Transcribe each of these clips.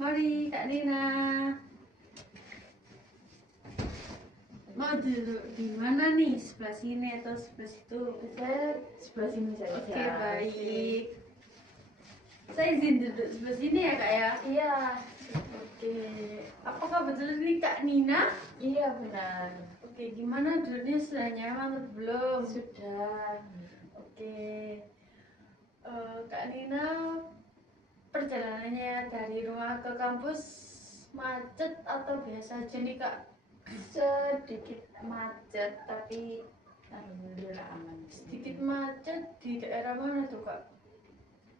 Mari Kak Nina. Mau duduk di mana nih? Sebelah sini atau sebelah situ? Saya sebelah sini saja. Oke, baik. Saya izin duduk sebelah sini ya Kak ya? Iya. Oke. Apakah betul ini Kak Nina? Iya benar. Oke, gimana duduknya, sudah nyaman atau belum? Sudah. Oke. Kak Nina, perjalanannya dari rumah ke kampus macet atau biasa aja nih Kak? Sedikit macet tapi alhamdulillah aman. Sedikit macet di daerah mana tuh Kak?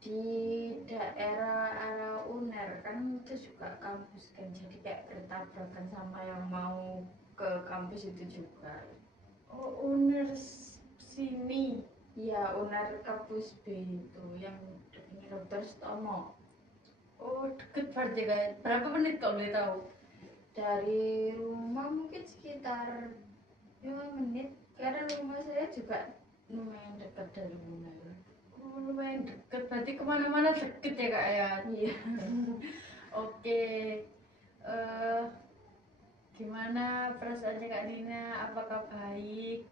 Di daerah arah UNER kan itu juga kampus kan, jadi kayak bertabrakan sama yang mau ke kampus itu juga. Oh, UNER sini. Iya, UNER kampus B itu yang depannya Dr. Stomo. Oh, deket berarti Kak. Berapa menit kalau boleh tahu? Dari rumah mungkin sekitar 5 menit, karena rumah saya juga lumayan dekat dari UNER. Oh, lumayan deket, berarti kemana-mana deket ya Kak ya? Iya. Oke. eh Gimana perasaannya Kak Dina? Apakah baik?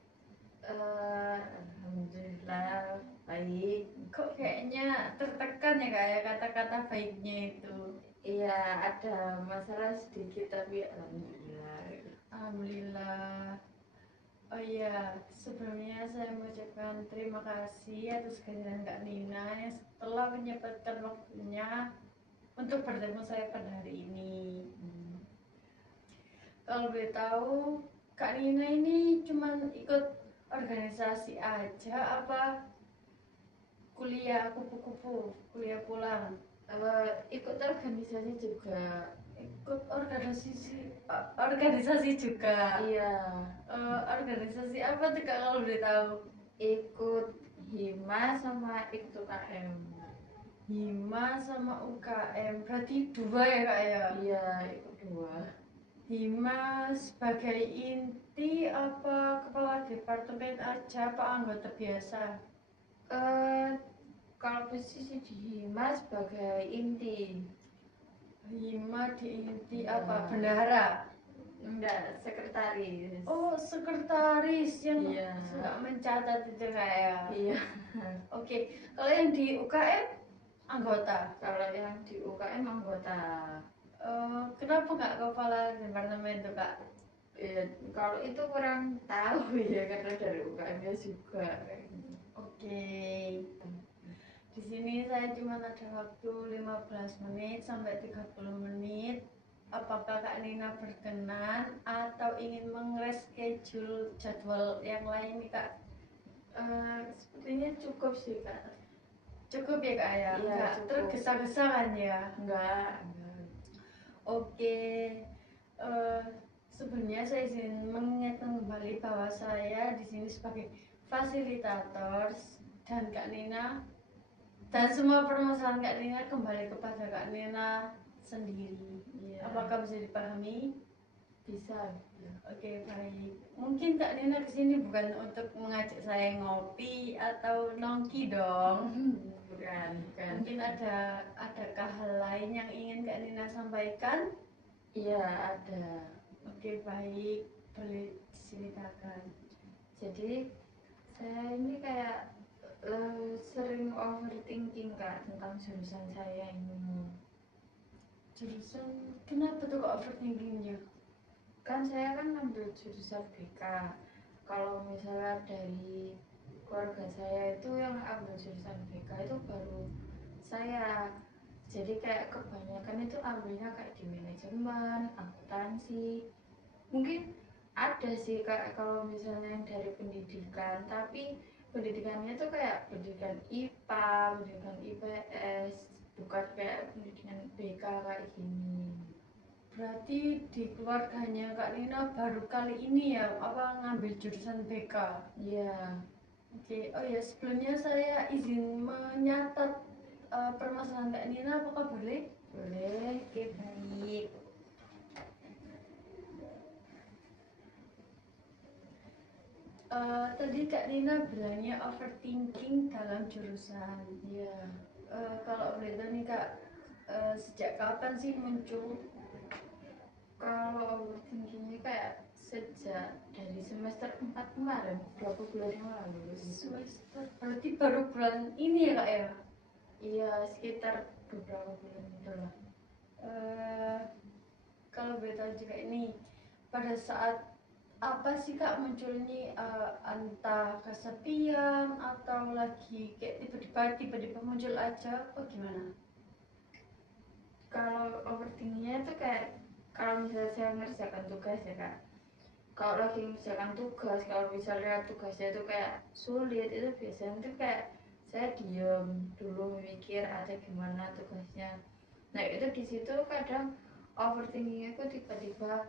Alhamdulillah baik. Kok kayaknya tertekan ya Kak ya kata-kata baiknya itu? Iya, ada masalah sedikit tapi alhamdulillah. Alhamdulillah. Oh iya, sebelumnya saya mengucapkan terima kasih atas kehadiran Kak Nina yang telah menyempatkan waktunya untuk bertemu saya pada hari ini. Kalau boleh tahu, Kak Nina ini cuman ikut organisasi aja apa kuliah kupu-kupu, kuliah pulang? Ikut organisasi juga. Ikut organisasi juga. Iya, Organisasi apa tuh Kak kalau boleh tahu? ikut Hima sama ikut UKM. Hima sama UKM, berarti dua ya Kak ya? Iya, ikut dua. Hima sebagai inti apa kepala departemen aja apa anggota biasa? Kalau posisi di Hima sebagai inti. Hima di inti Iya. apa? Bendahara? Enggak, sekretaris. Oh, sekretaris yang Iya. suka mencatat itu kayak. Iya. Oke, kalau yang di UKM anggota. Kalau yang di UKM anggota. Kenapa nggak kepala departemen itu Kak? Kalau itu kurang tahu ya, karena dari UKM-nya juga. Oke. Di sini saya cuma ada waktu 15 menit sampai 30 menit. Apakah Kak Nina berkenan atau ingin nge-reschedule jadwal yang lain nih Kak? Sepertinya cukup sih Kak. Cukup ya Kak ya? Iya, Nggak cukup. tergesa-gesa kan ya? Enggak. Oke. Sebenarnya saya izin mengingatkan kembali bahwa saya di sini sebagai fasilitator dan Kak Nina, dan semua permasalahan Kak Nina kembali kepada Kak Nina sendiri. Iya. Apakah bisa dipahami? Bisa. Oke, baik. Mungkin Kak Nina kesini bukan untuk mengajak saya ngopi atau nongki dong. Bukan. Mungkin adakah hal lain yang ingin Kak Nina sampaikan? Iya, ada. Oke, baik. Boleh diceritakan. Jadi saya ini kayak sering overthinking Kak tentang jurusan saya ini. Jurusan, kenapa tuh kok overthinkingnya? Kan saya kan ambil jurusan BK. Kalau misalnya dari keluarga saya itu yang ambil jurusan BK itu baru saya. Jadi kayak kebanyakan itu ambilnya kayak di manajemen, akuntansi. Mungkin ada sih kayak kalau misalnya yang dari pendidikan, tapi pendidikannya tuh kayak pendidikan IPA, pendidikan IPS, bukan kayak pendidikan BK kayak gini. Berarti di keluarganya Kak Nina baru kali ini ya apa ngambil jurusan BK? Iya. Oke, oh ya sebelumnya saya izin menyatat permasalahan Kak Nina, apakah boleh? Boleh. Oke, baik. Tadi Kak Nina bilangnya overthinking dalam jurusan. Iya. Kalau boleh tahu nih Kak, sejak kapan sih muncul? Kalau overthinkingnya kayak sejak dari semester 4 kemarin, berapa bulan yang lalu gitu. Semester berarti baru bulan ini ya kak ya? Iya, sekitar beberapa bulan itu lah. Kalau boleh tahu juga ini pada saat apa sih kak munculnya, entah kesepian atau lagi kayak tiba-tiba muncul aja apa gimana? Kalau overthinkingnya itu kayak kalau misalnya saya ngerjakan tugas ya kak, kalau lagi ngerjakan tugas, kalau misalnya tugasnya itu kayak sulit, itu biasanya itu kayak saya diem dulu mikir ada gimana tugasnya. Nah itu di situ kadang overthinkingnya itu tiba-tiba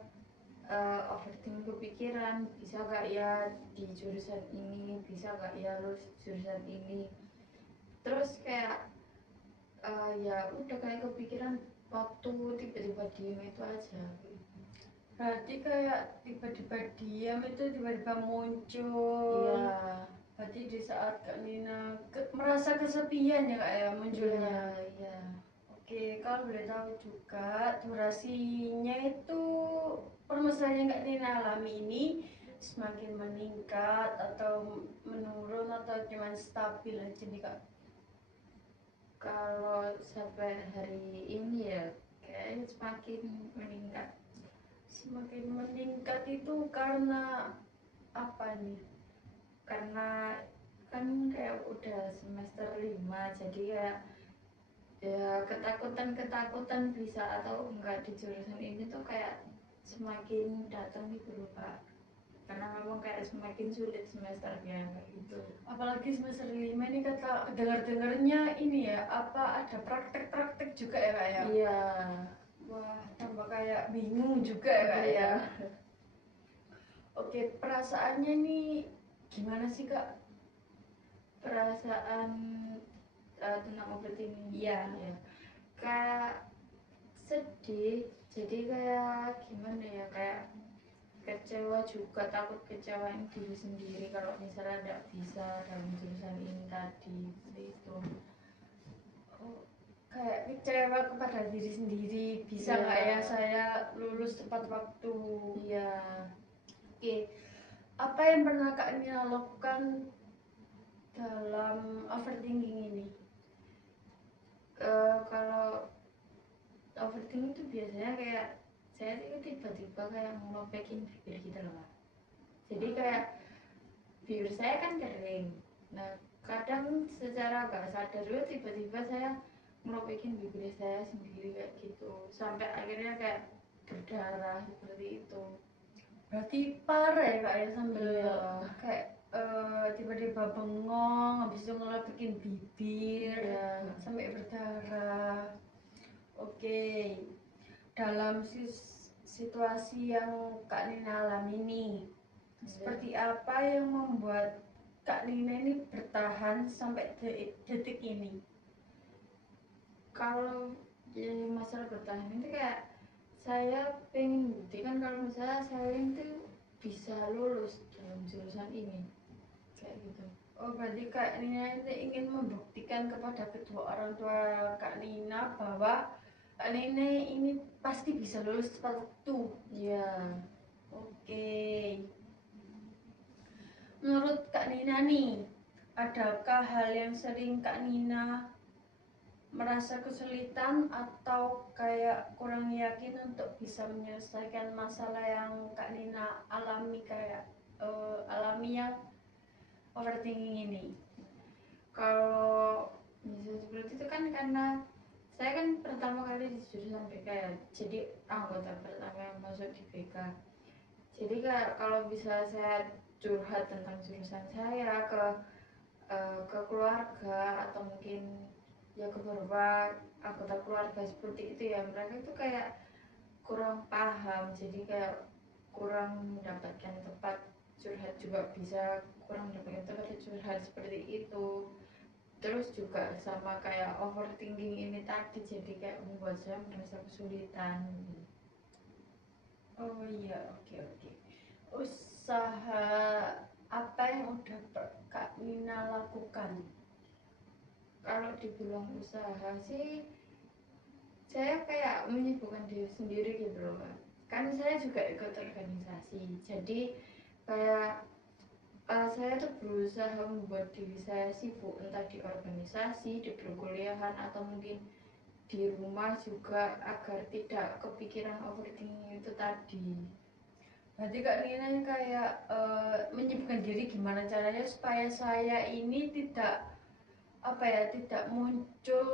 overthinking kepikiran, bisa gak ya di jurusan ini, bisa gak ya lulus jurusan ini. Terus kayak ya udah kayak kepikiran waktu tiba-tiba diem itu aja. Berarti kayak tiba-tiba diam itu tiba-tiba muncul. Iya. Berarti di saat Kak Nina merasa kesepian ya kak ya munculnya. Iya. Oke, kalau boleh tahu juga durasinya itu permasalahan yang Kak Nina alami ini semakin meningkat atau menurun atau cuma stabil aja nih kak? Kalau sampai hari ini ya kayaknya semakin meningkat. Semakin meningkat itu karena apa nih? Karena kan kayak udah semester 5, jadi kayak ya ketakutan bisa atau enggak di jurusan ini tuh kayak semakin datang gitu loh Pak. Karena memang kayak semakin sulit semesternya kayak gitu. Apalagi semester 5 ini kata dengar-dengarnya ini ya, apa ada praktek-praktek juga ya kak ya? Iya. Wah, tambah kayak bingung juga ya kak ya. Iya. Oke, perasaannya nih gimana sih kak? Perasaan tentang overthinking. Iya. Ya. Kayak sedih, jadi kayak gimana ya, kayak kecewa juga, takut kecewain diri sendiri kalau misalnya tidak bisa dalam jurusan ini tadi seperti itu. Oh, kayak kecewa kepada diri sendiri, bisa Iya. nggak ya saya lulus tepat waktu? Iya. Oke, apa yang pernah kak Nina lakukan dalam overthinking ini? Kalau overthinking itu biasanya kayak saya itu tiba-tiba kayak ngelopekin bibir gitu loh Kak. Jadi kayak bibir saya kan kering, nah kadang secara gak sadar juga tiba-tiba saya ngelopekin bibir saya sendiri kayak gitu, sampai akhirnya kayak berdarah seperti itu. Berarti parah ya kak ya, sambil Iya. kayak tiba-tiba bengong, habis itu ngelepekin bibir, Iya. sampai berdarah. Oke, dalam situasi yang Kak Nina alami ini, seperti apa yang membuat Kak Nina ini bertahan sampai detik ini? Kalau di masalah bertahan itu kayak saya pengen buktikan kalau misalnya saya itu bisa lulus dalam jurusan ini kayak gitu. Oh, berarti Kak Nina itu ingin membuktikan kepada kedua orang tua Kak Nina bahwa Kak Nina ini pasti bisa lulus tepat waktu. Iya. Oke. Menurut Kak Nina nih, adakah hal yang sering Kak Nina merasa kesulitan atau kayak kurang yakin untuk bisa menyelesaikan masalah yang Kak Nina alami, kayak alami yang overthinking ini? Kalau bisa seperti itu kan karena saya kan pertama kali di jurusan BK ya, jadi anggota pertama yang masuk di BK. Jadi kalau bisa saya curhat tentang jurusan saya ke keluarga atau mungkin ya ke beberapa anggota keluarga seperti itu ya, mereka itu kayak kurang paham, jadi kayak kurang mendapatkan tempat curhat, juga bisa kurang mendapatkan tempat curhat seperti itu. Terus juga sama kayak overthinking ini tadi, jadi kayak membuat saya merasa kesulitan. Oh iya, oke. Usaha apa yang udah Kak Nina lakukan? Kalau dibilang usaha sih saya kayak menyibukkan diri sendiri gitu loh Kak. Kan saya juga ikut organisasi, jadi kayak saya tuh berusaha membuat diri saya sibuk entah di organisasi, di perkuliahan atau mungkin di rumah juga agar tidak kepikiran overthinking itu tadi. Berarti Kak Nina ini kayak menyibukkan diri gimana caranya supaya saya ini tidak muncul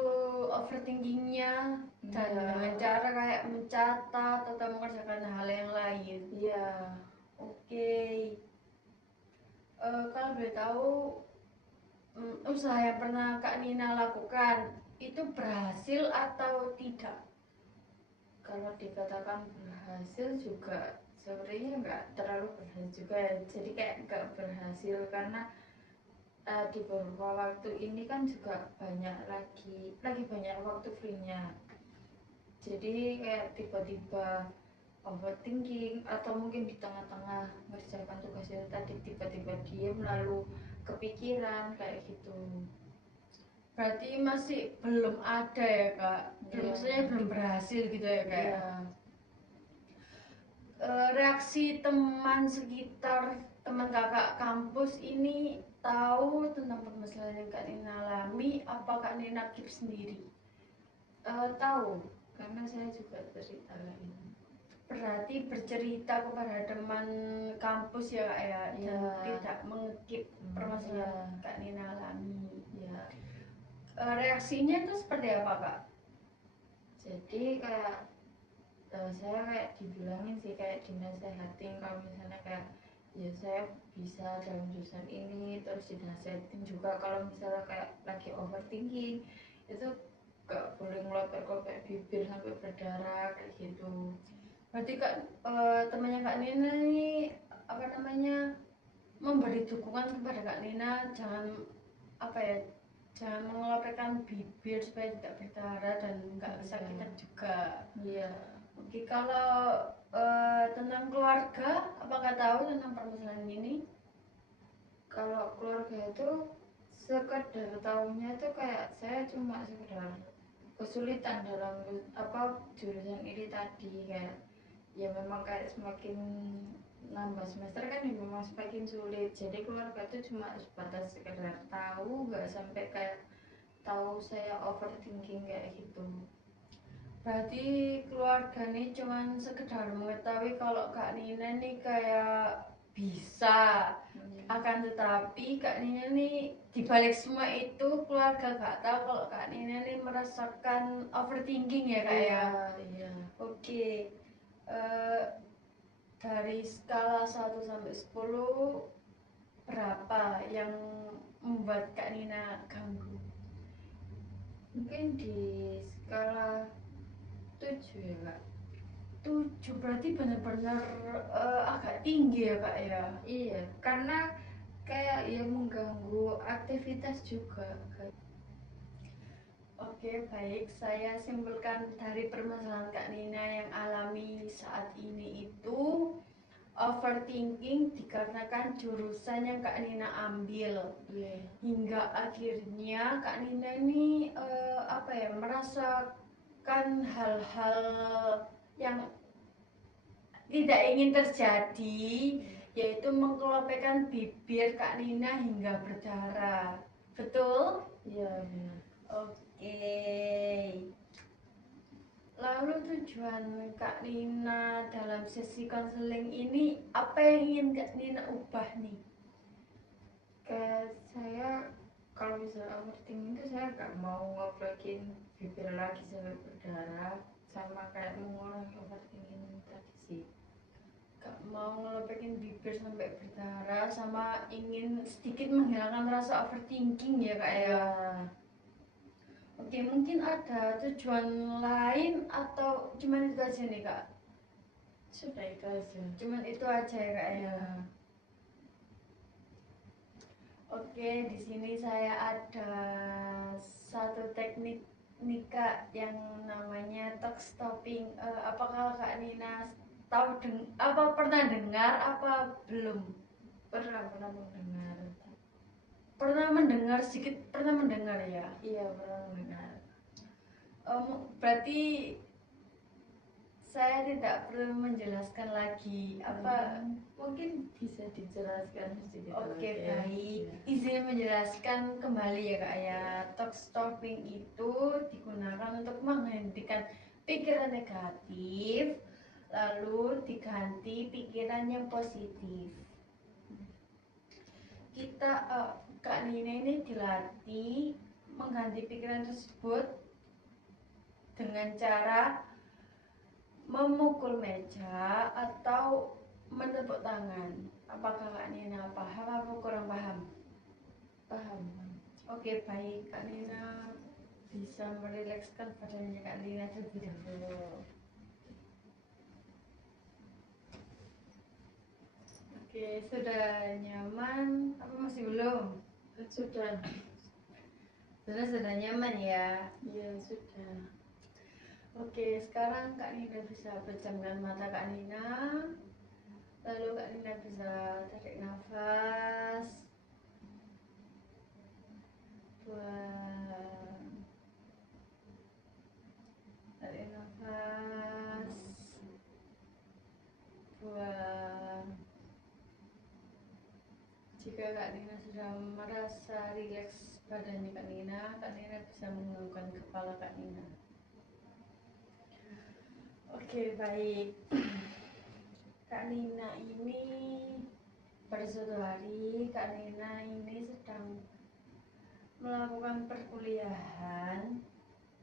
overthinkingnya dan dengan cara kayak mencatat atau mengerjakan hal yang lain. Iya. Oke. Kalau boleh tahu usaha yang pernah Kak Nina lakukan itu berhasil atau tidak? Kalau dikatakan berhasil juga sebenarnya nggak terlalu berhasil juga ya. Jadi kayak nggak berhasil karena di beberapa waktu ini kan juga lagi banyak waktu free-nya. Jadi kayak tiba-tiba overthinking atau mungkin di tengah-tengah mengerjakan tugas itu tadi tiba-tiba diem lalu kepikiran kayak gitu. Berarti masih belum ada ya Kak? Maksudnya belum berhasil gitu ya Kak? Iya. Reaksi teman sekitar, teman kakak kampus ini tahu tentang permasalahan yang Kak Nina alami, apa Kak Nina keep sendiri? Tahu, karena saya juga cerita ini. Berarti bercerita kepada teman kampus ya Kak ya, dan tidak mengekip permasalahan Kak Nina alami. Ya. Reaksinya itu seperti apa Kak? Jadi kayak saya kayak dibilangin sih, kayak dinasehatin kalau misalnya kayak ya saya bisa dalam jurusan ini, terus dinasehatin juga kalau misalnya kayak lagi overthinking itu gak boleh ngelopek-lopek bibir sampai berdarah kayak gitu. Berarti Kak temannya Kak Nina ini memberi dukungan kepada Kak Nina, jangan mengelopekkan bibir supaya tidak berdarah dan nggak kesakitan juga. Iya. Oke, kalau tentang keluarga, apakah tahu tentang permasalahan ini? Kalau keluarga itu sekedar tahunya itu kayak saya cuma sekedar kesulitan dalam jurusan ini tadi, kayak ya memang kayak semakin nambah semester kan ya memang semakin sulit. Jadi keluarga itu cuma sebatas sekedar tahu, nggak sampai kayak tahu saya overthinking kayak gitu. Berarti keluarga nih cuman sekedar mengetahui kalau Kak Nina nih kayak bisa, akan tetapi Kak Nina nih dibalik semua itu keluarga gak tahu kalau Kak Nina nih merasakan overthinking ya Kak ya. Iya. Oke. Dari skala 1 sampai 10 berapa yang membuat Kak Nina ganggu? Mungkin di skala 7 ya Kak. 7 berarti benar-benar agak tinggi ya Kak ya. Iya, karena kayak ya mengganggu aktivitas juga. Oke, baik. Saya simpulkan dari permasalahan Kak Nina yang alami saat ini itu overthinking dikarenakan jurusan yang Kak Nina ambil. Hingga akhirnya Kak Nina ini merasakan hal-hal yang tidak ingin terjadi, yaitu mengkelopekkan bibir Kak Nina hingga berdarah. Betul? Iya, benar. Oke. Lalu tujuan Kak Nina dalam sesi konseling ini apa yang ingin Kak Nina ubah nih? Kayak saya kalau misalnya overthinking itu saya gak mau ngoplokin bibir lagi sampai berdarah, sama kayak mengurangi overthinking tadi sih. Gak mau ngelopekin bibir sampai berdarah, sama ingin sedikit menghilangkan rasa overthinking ya Kak ya. Oke, mungkin ada tujuan lain atau cuman itu aja nih Kak? Sudah itu aja. Cuman itu aja ya Kak ya. Oke, di sini saya ada satu teknik nih Kak yang namanya talk stopping. Apakah Kak Nina tahu pernah dengar apa belum? Pernah mendengar. Pernah mendengar sedikit, pernah mendengar ya? Iya, pernah mendengar. Berarti saya tidak perlu menjelaskan lagi apa. Mungkin bisa dijelaskan sedikit Oke, lagi. baik. Ya. Izin menjelaskan kembali ya Kak ya. Talk stopping itu digunakan untuk menghentikan pikiran negatif, lalu diganti pikiran yang positif. Kita Kak Nina ini dilatih mengganti pikiran tersebut dengan cara memukul meja atau menepuk tangan. Apakah Kak Nina paham atau kurang paham? Paham. Oke, baik. Kak Nina bisa merilekskan badannya Kak Nina terlebih dahulu. Oke, sudah nyaman? Apa masih belum? Sudah. Sudah nyaman ya? Ya, sudah. Oke, sekarang Kak Nina bisa pejamkan mata Kak Nina. Lalu Kak Nina bisa tarik nafas. Buang. Tarik nafas. Buang. Jika Kak Nina sudah merasa rileks badannya Kak Nina bisa menganggukkan kepala Kak Nina. Oke, baik. Kak Nina ini pada suatu hari Kak Nina ini sedang melakukan perkuliahan,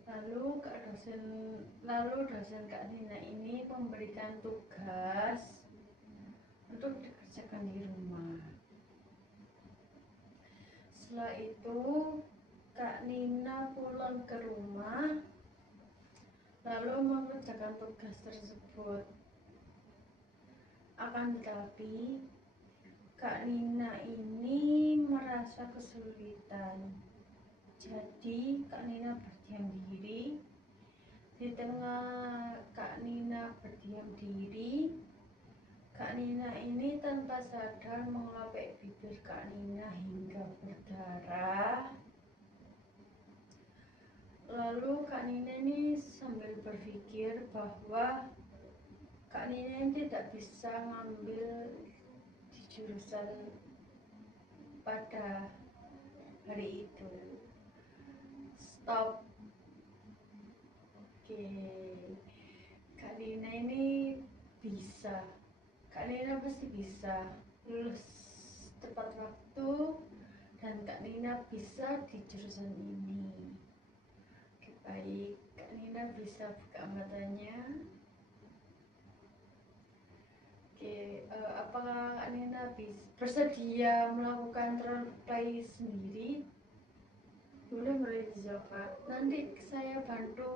lalu dosen Kak Nina ini memberikan tugas untuk dikerjakan di rumah. Setelah itu Kak Nina pulang ke rumah lalu mengerjakan tugas tersebut. Akan tetapi Kak Nina ini merasa kesulitan. Jadi Kak Nina berdiam diri. Di tengah Kak Nina berdiam diri, Kak Nina ini tanpa sadar mengelapik bibir Kak Nina hingga berdarah. Lalu Kak Nina ini sambil berpikir bahwa Kak Nina ini tidak bisa ngambil di jurusan pada hari itu. Stop. Oke, Kak Nina ini bisa. Kak Nina pasti bisa lulus tepat waktu dan Kak Nina bisa di jurusan ini. Oke, baik. Kak Nina bisa buka matanya. Oke, apakah Kak Nina bersedia melakukan role play sendiri? Boleh dijawab. Nanti saya bantu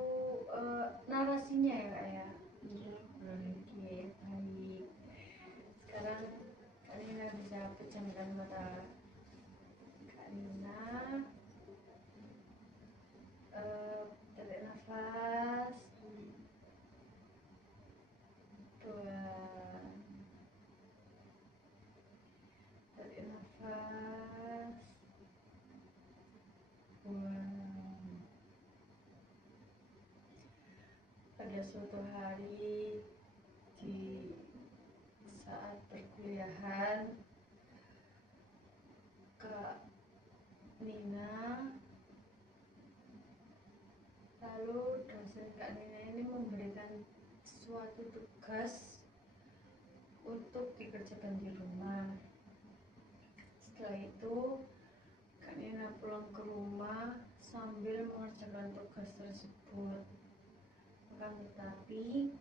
narasinya ya Kak ya. Iya, boleh. Oke, baik. Sekarang Kak Nina bisa pejamkan mata Kak Nina. Tarik nafas. Buang. Tarik nafas. Buang. Pada suatu hari di saat perkuliahan, Kak Nina, lalu dosen Kak Nina ini memberikan suatu tugas untuk dikerjakan di rumah. Setelah itu Kak Nina pulang ke rumah sambil mengerjakan tugas tersebut. Akan tetapi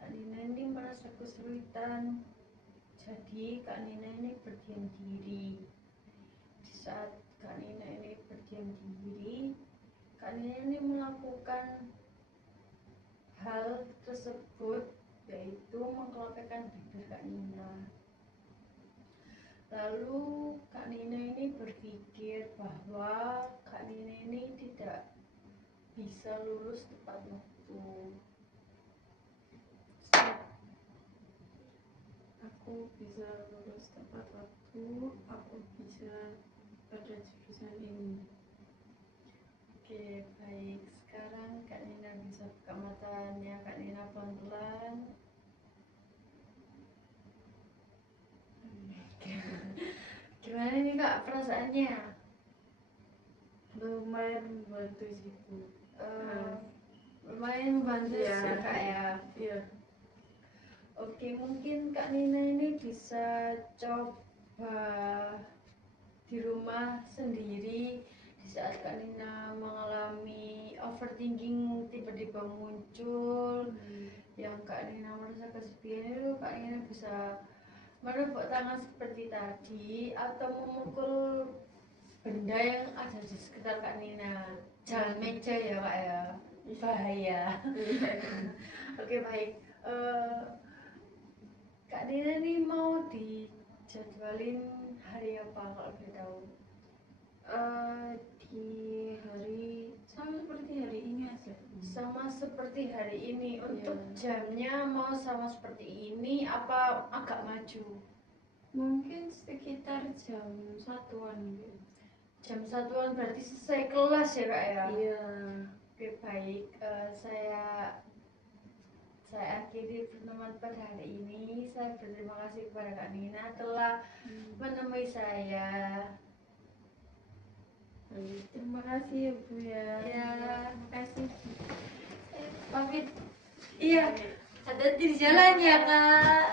Kak Nina ini merasa kesulitan. Jadi Kak Nina ini berdiam diri. Di saat Kak Nina ini berdiam diri, Kak Nina ini melakukan hal tersebut, yaitu mengkelopekkan bibir Kak Nina. Lalu Kak Nina ini berpikir bahwa Kak Nina ini tidak bisa lulus tepat waktu. Aku bisa lulus tepat waktu, aku bisa pada jurusan ini. Oke, baik. Sekarang Kak Nina Kak perasaannya? lumayan membantu sih Bu. Lumayan membantu Iya. sih Kak ya. Iya. Oke, mungkin Kak Nina ini bisa coba di rumah sendiri di saat Kak Nina mengalami overthinking tiba-tiba muncul yang Kak Nina merasa kesepian itu, Kak Nina bisa menepuk tangan seperti tadi atau memukul benda yang ada di sekitar Kak Nina. Jangan meja ya Kak ya, bahaya. Oke baik. Kak Nina nih mau dijadwalin hari apa kalau boleh tahu? Di hari sama seperti hari ini aja. Sama seperti hari ini. Untuk Iya. jamnya mau sama seperti ini apa agak maju? Mungkin sekitar jam 1-an gitu. Jam satuan berarti selesai kelas ya Kak ya? Iya. Oke baik. Saya akhiri pertemuan pada hari ini. Saya berterima kasih kepada Kak Nina telah menemui saya. Terima kasih ya Bu ya. Ya. Terima kasih. Pamit. Iya. Hati-hati di jalan ya Kak.